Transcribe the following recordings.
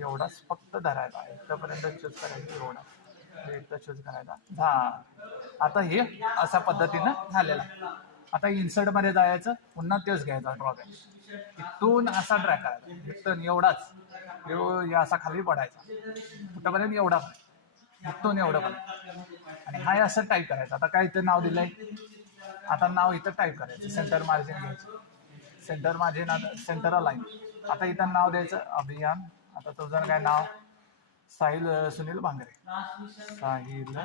एवढाच फक्त धरायचा, इथपर्यंत चूज करायचं, एवढा इथं चूज करायचा. आता हे अशा पद्धतीनं झालेलं आहे. आता इन्सर्टमध्ये जायचं, पुन्हा तेच घ्यायचा ड्रॉबॅक, इथून असा ड्रॅग करायचा, इथून एवढाच असा खाली पडायचा, कुठंपर्यंत एवढा, इथून एवढं पण. आणि हा असं टाईप करायचं. आता काय इथं नाव दिलंय, आता नाव इथं टाईप करायचं, सेंटर मार्जिन घ्यायचं, सेंटर मार्जिन, आता सेंटर लाईन. आता इथं नाव द्यायचं अभियान. आता तुझं काय नाव, साहिल सुनील भांगरे, साहिल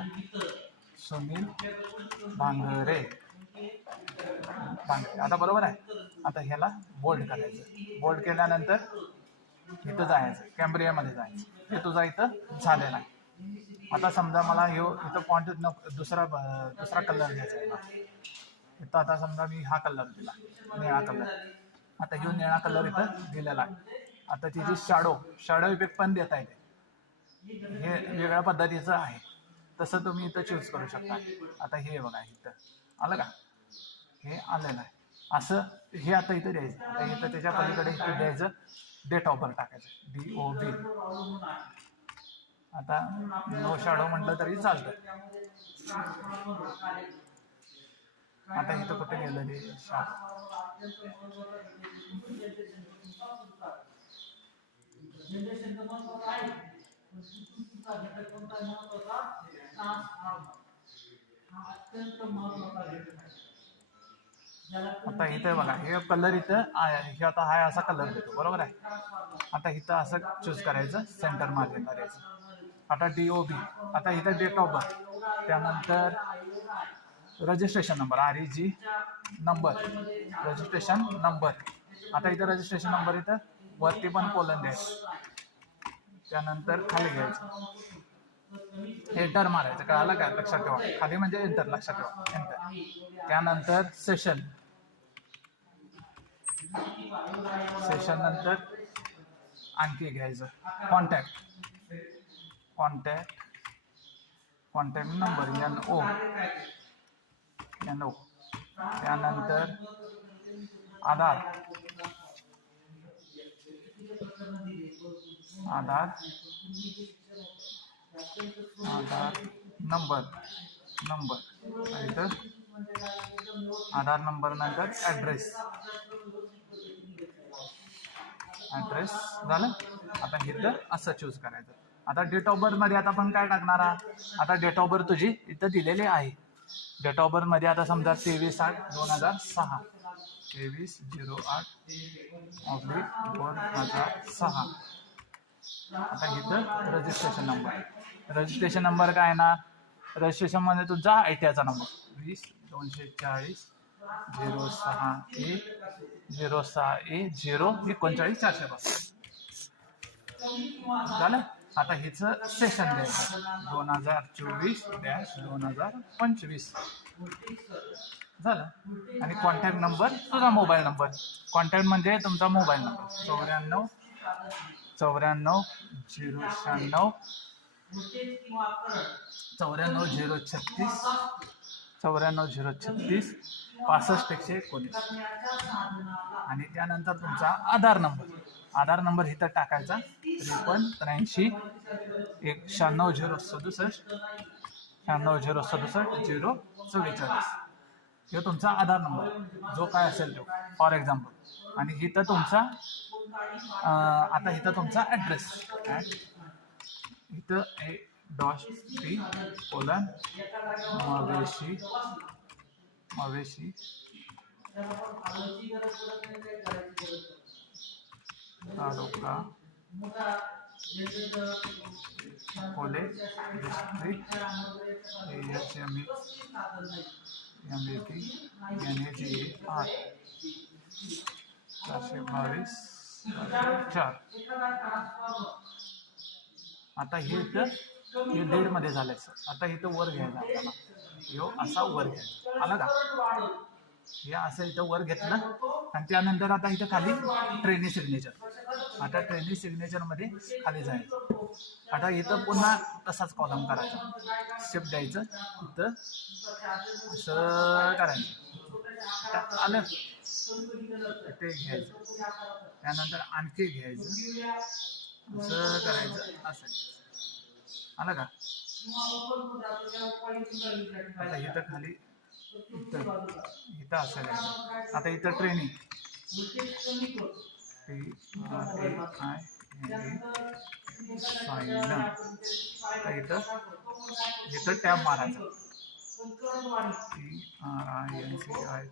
सुनील भांगरे. आता बरोबर आहे. आता ह्याला बोल्ड करायचं, बोल्ड केल्यानंतर इथं जायचं, कॅम्ब्रियामध्ये जायचं. हे तुझा इथं झालेला आहे. आता समजा मला इथं पॉइंट दुसरा कलर घ्यायचा आहे इथं. आता समजा मी हा कलर दिला, निळा कलर. आता ह्यो निळा कलर इथं दिलेला आहे. आता तिची शॅडो इफेक्ट पण देता येते, हे वेगळ्या पद्धतीचं आहे, तसं तुम्ही इथं चूज करू शकता. आता हे बघा, इथं आलं का, हे आलेलं आहे असं. हे आता इथं द्यायचं. आता इथं त्याच्या पलीकडे इथं द्यायचं, डेट ऑफ बर्थ टाकायचं, DOB. आता नो शॅडो म्हटलं तरी चालतं. आता इथं कुठे गेलं ते आता इथे बघा, हे कलर इथं आहे, हे आता हा असा कलर देतो, बरोबर आहे. आता इथं असं चूज करायचं, सेंटर मार्जिन करायचं. आता DOB. आता इथं डेट ऑफ बर्थ, त्यानंतर registration number, REG number, registration number. आता इथं रजिस्ट्रेशन नंबर इथं वरती पण कोलन द्यायचं, त्यानंतर खाली घ्यायचं, एंटर मारायचं. कळालं काय, लक्षात ठेवा, खाली म्हणजे एंटर, लक्षात ठेवा, एंटर. त्यानंतर सेशन नंतर आणखी घ्यायचं, कॉन्टॅक्ट नंबर, NO. त्यानंतर आधार नंबर. इथं आधार नंबर नंतर ॲड्रेस झालं. आता इथं असं चूज करायचं. आता डेट ऑफ बर्थ मध्ये आता आपण काय टाकणार, आता डेट ऑफ बर्थ तुझी इथं दिलेली आहे. डेट ऑफ बर्थ मध्ये आता समजा 23/8/2006, 23/08/2006. आता इथं रजिस्ट्रेशन नंबर काय ना, रजिस्ट्रेशन मध्ये तुझा ITIचा नंबर 20/240/06A/039/405 झालं. आता हिचं सेशन द्यायचं 2024-2025 झालं. आणि कॉन्टॅक्ट नंबर तुझा मोबाईल नंबर, कॉन्टॅक्ट म्हणजे तुमचा मोबाईल नंबर 94 096 65-119. आणि त्यानंतर तुमचा आधार नंबर इथं टाकायचा 53-86-9067-044. हे तुमचा आधार नंबर जो काय असेल तो, फॉर एक्झाम्पल. आणि इथं तुमचा आता इथं तुमचा ॲड्रेस, इथं मवेशी तालुका अकोले डिस्ट्रिक्ट MAP NAGA 422-4. आता हे डेट मध्ये झालंय सर. आता इथं वर घ्यायला आपल्याला, असा वर घ्यायचा, आला का. हे असं इथं वर घेतलं आणि त्यानंतर आता इथं खाली ट्रेनिंग सिग्नेचर. आता ट्रेनिंग सिग्नेचर मध्ये खाली जायचं. आता इथं पुन्हा तसाच कॉलम करायचा, शिफ्ट द्यायचं, इथं असं करायचं. आलं ते घ्यायचं, त्यानंतर आणखी घ्यायचं, असं करायचं असं. आलं का? आता इथं खाली इथं असं करायचं. आता इथं ट्रेनिंग साईन. आता इथं टॅब मारायचा. PRINCIPAL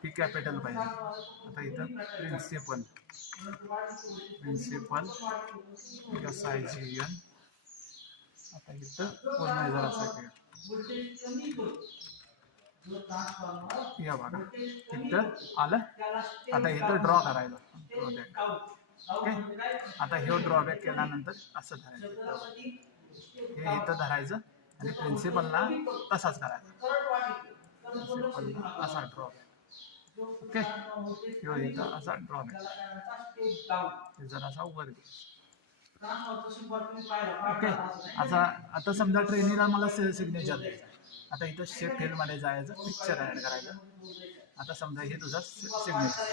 P कॅपिटल पाहिजे. आता इथं प्रिन्सिपल SIGN. आता इथं पूर्ण जरासाठी या बघा इथं आलं. आता इथं ड्रॉ करायचं. ओके. आता हे ड्रॉबॅक केल्यानंतर असं धरायचं. हे इथं धरायचं आणि प्रिन्सिपलला तसाच करायचा. प्रिन्सिपलला असा ड्रॉबॅक. ओके. किंवा इथं असा ड्रॉबॅक जरासा वर घे. ओके. आता समजा ट्रेनिंगला मला सिग्नेचर द्यायचं. आता इथं शेप फिल्डमध्ये जायचं, पिक्चर ॲड करायचं. आता समजा हे तुझं सिग्नेचर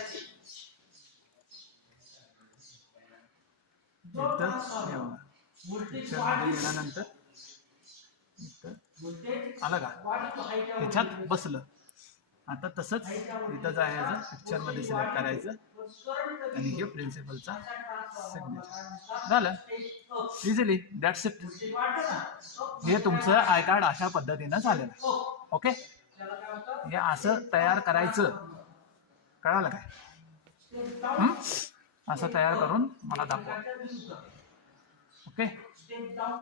इथं पिक्चरमध्ये गेल्यानंतर इथं आलं का? ह्याच्यात बसलं. आता तसंच इथं जायचं, पिक्चरमध्ये सिलेक्ट करायचं आणि हे प्रिन्सिपलचा सिग्नेचर झालं. Easily that's it. हे तुमचं आय कार्ड अशा पद्धतीनं झालेलं आहे. ओके. हे असं तयार करायचं. कळालं काय? असं तयार करून मला दाखवा. ओके.